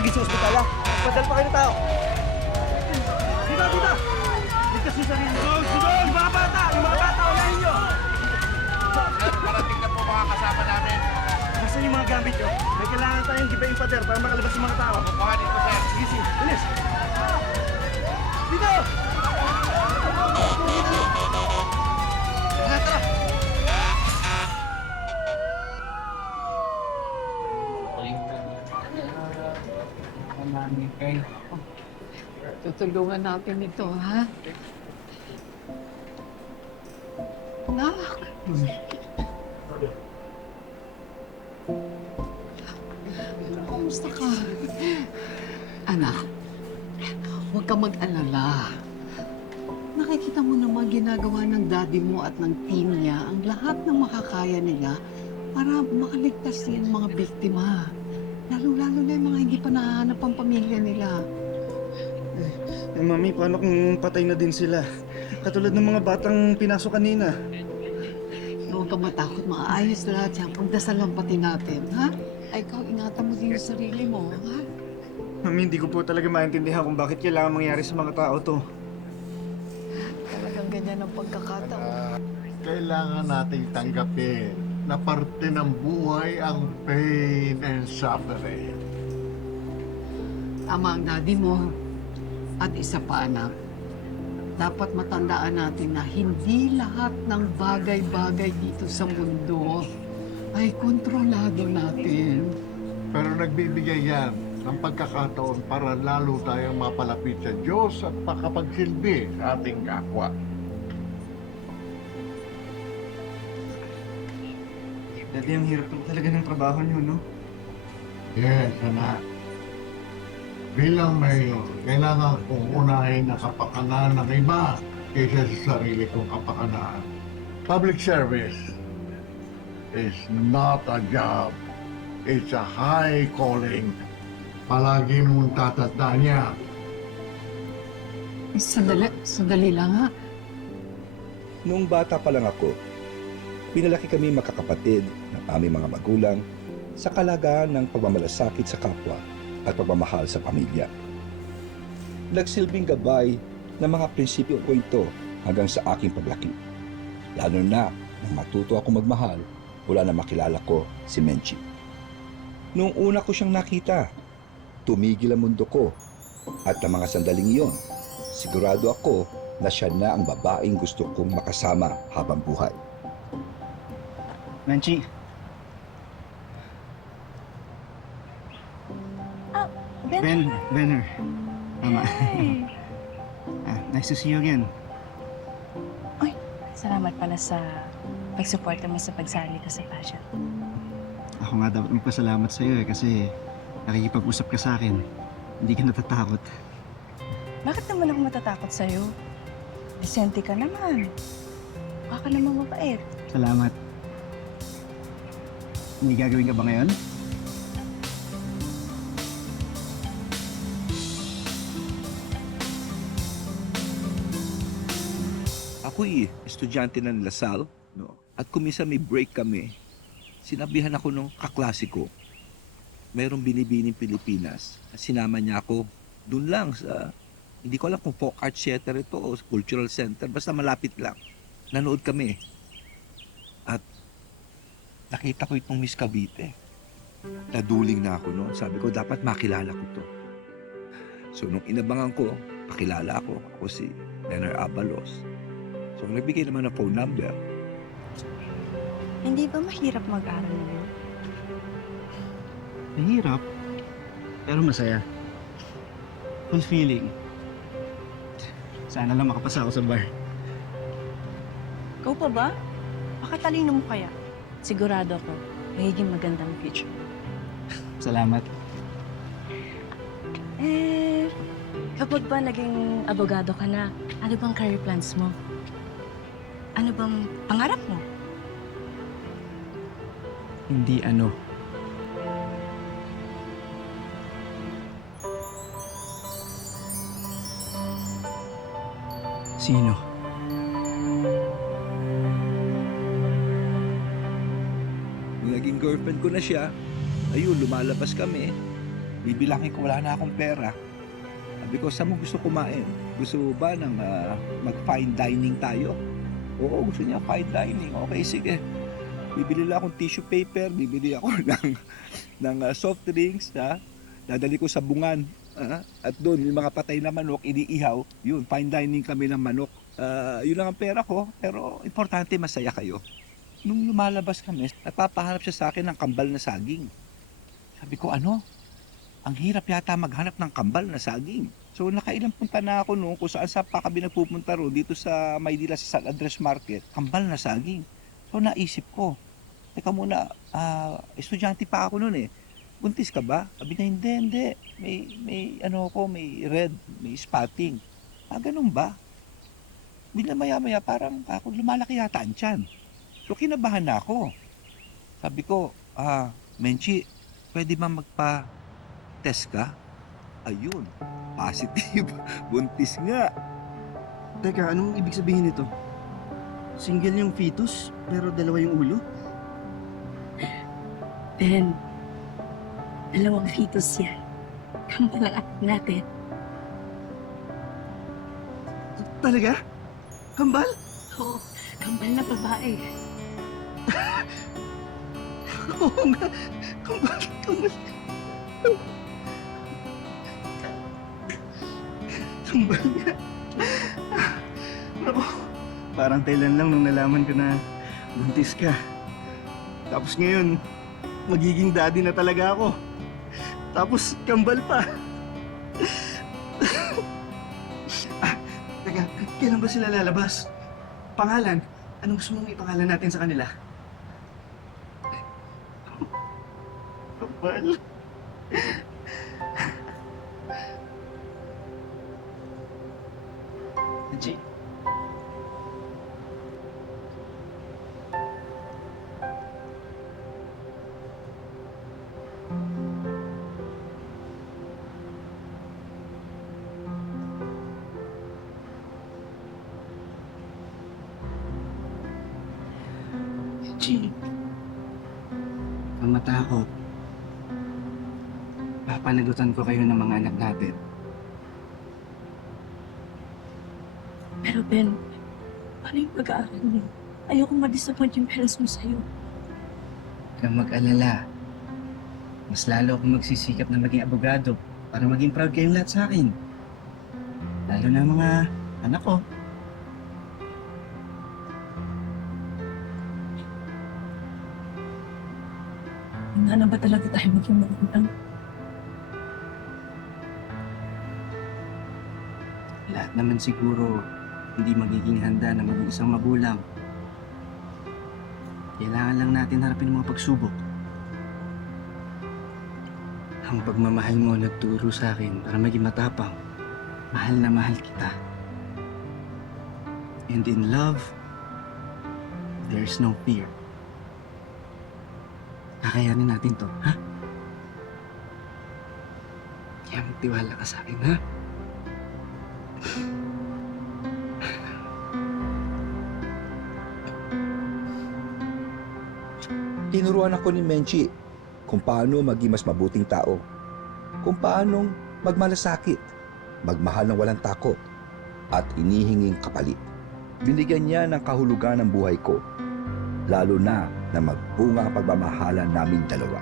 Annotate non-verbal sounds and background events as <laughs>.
agad sa ospital ha. Padal pa kayo ng tao. Dito, dito! Ligtas yung sarili. Sugod! Yung mga bata! Yung mga bata, unahin nyo! Parating na po mga kasama namin. Nasaan yung mga gamit nyo? May kailangan tayong gibaing pader para makalabas yung mga tao. Kukuhanin ko, sir. Sige, sige. Bilis! Dito! Tutulungan natin ito, ha? Nak! Kamusta ka? Anak, huwag ka mag-alala. Nakikita mo naman ginagawa ng daddy mo at ng team niya ang lahat ng makakaya nila para makaligtas din mga biktima. Lalo-lalo na yung mga hindi pa nahanap ang pamilya nila. Eh, mami, paano kung patay na din sila? Katulad ng mga batang pinasok kanina. Huwag kang matakot, maayos lahat yan. Pagdasalan pati natin, ha? Ay, ikaw, ingatan mo din yung sarili mo, ha? Mami, hindi ko po talaga maintindihan kung bakit kailangan mangyari sa mga tao to. Talagang ganyan ang pagkakataon. kailangan nating tanggapin na parte ng buhay ang pain and suffering. Tama ang daddy mo. At isa pa, anak. Dapat matandaan natin na hindi lahat ng bagay-bagay dito sa mundo ay kontrolado natin. Pero nagbibigay yan ng pagkakataon para lalo tayong mapalapit sa Diyos at makapagsilbi sa ating kapwa. Dati ang hirap talaga ng trabaho niyo, no? Yes, anak. Bilang may kailangan kong unahin ang kapakanan ng iba kaysa sa sarili kong kapakanan. Public service is not a job. It's a high calling. Palagi mong tatandaan yan. Eh, Sandali, sandali lang, ha? Noong bata pa lang ako, pinalaki kami makakapatid ng aming mga magulang sa kalagahan ng pagmamalasakit sa kapwa at pagmamahal sa pamilya. Nagsilbing gabay ng mga prinsipyo ko ito hanggang sa aking paglaki. Lalo na nang matuto ako magmahal mula na makilala ko si Menchi. Noong una ko siyang nakita, tumigil ang mundo ko at ng mga sandaling iyon, sigurado ako na siya na ang babaeng gusto kong makasama habang buhay. Manchi. Ben, Ben, Benner. Tama. <laughs> ah, nice to see you again. salamat pala sa pagsuporta mo sa pagsali ko sa pageant. Ako nga dapat magpasalamat sa iyo eh kasi nakikipag-usap ka sa akin. Hindi ka natatakot. Bakit naman ako matatakot sa'yo? Decente ka naman. Baka naman mabait. Salamat. May gagawin ka ba ngayon? Ako'y estudyante ng Lasal, no? At kumisa may break kami. Sinabihan ako nung kaklase ko, merong binibining Pilipinas. Sinama niya ako doon lang sa, hindi ko alam kung folk art theater ito o cultural center, basta malapit lang. Nanood kami. Nakita ko itong Miss Cavite. Naduling na ako noon. Sabi ko, dapat makilala ko to. So, nung inabangan ko, pakilala ako. Ako si Leonard Abalos. So, nagbigay naman ng phone number. Hindi ba mahirap mag-aral ngayon? Mahirap. Pero masaya. Fulfilling. Sana lang makapasa ako sa bar. Ikaw pa ba? Baka talino mo kaya. Sigurado ako, magiging magandang future. Salamat. Eh, kapag ba naging abogado ka na, ano bang career plans mo? Ano bang pangarap mo? Hindi ano. Sino? Naging girlfriend ko na siya, ayun, lumalabas kami. Bibilangin ko wala na akong pera. Sabi ko, saan mo gusto kumain? Gusto ba ng ah, mag-fine dining tayo? Oo, gusto niya fine dining. Okay, sige. Bibili lang akong tissue paper, bibili ako <laughs> ng, ng ah, soft drinks, ha? Dadali ko sa bungan. ah, At doon, yung mga patay na manok, iniihaw. Yun, fine dining kami ng manok. Ah, yun lang ang pera ko, pero importante masaya kayo. Nung lumalabas kami, nagpapahanap siya sa akin ng kambal na saging. Sabi ko, ano? Ang hirap yata maghanap ng kambal na saging. So nakailang punta na ako noon kung saan saan pa kami nagpupunta ro dito sa Maynila sa San Andres Market. Kambal na saging. So naisip ko, teka muna, ah, estudyante pa ako noon eh. Buntis ka ba? Sabi niya, hindi, hindi. May, may ano ko, may red, may spotting. Ah, ganun ba? Bigla maya-maya parang ako lumalaki yata ang tiyan. So kinabahan na ako. Sabi ko, ah, Menchi, pwede ba magpa-test ka? Ayun, positive. <laughs> Buntis nga. Teka, anong ibig sabihin nito? Single yung fetus, pero dalawa yung ulo? Ben, dalawang fetus yan. Kambal ang anak natin. Talaga? Kambal? Oo, kambal na babae. Oo nga. Kambal, kambal. Kambal nga. Naku, parang kailan lang nung nalaman ko na buntis ka. Tapos ngayon, magiging daddy na talaga ako. Tapos kambal pa. ah, teka, kailan ba sila lalabas? Pangalan? Anong gusto mong ipangalan natin sa kanila? Kambal. <laughs> G. G. Ang matakot. Papanagutan ko kayo ng mga anak natin. Pero Ben, ano yung pag-aaral mo? Ayoko ma-disappoint yung parents mo sa'yo. Huwag kang mag-alala. Mas lalo akong magsisikap na maging abogado para maging proud kayong lahat sa akin. Lalo na mga anak ko. Handa na ba talaga tayo maging magulang? Lahat naman siguro hindi magiging handa na maging isang magulang. Kailangan lang natin harapin ang mga pagsubok. Ang pagmamahal mo nagturo sa akin para maging matapang. Mahal na mahal kita. And in love, there's no fear. Kakayanin natin to, ha? Kaya magtiwala ka sa akin, ha? Tinuruan ako ni Menchi kung paano maging mas mabuting tao. Kung paanong magmalasakit, magmahal ng walang takot, at inihinging kapalit. Binigyan niya ng kahulugan ng buhay ko, lalo na na magbunga ang pagmamahalan namin dalawa.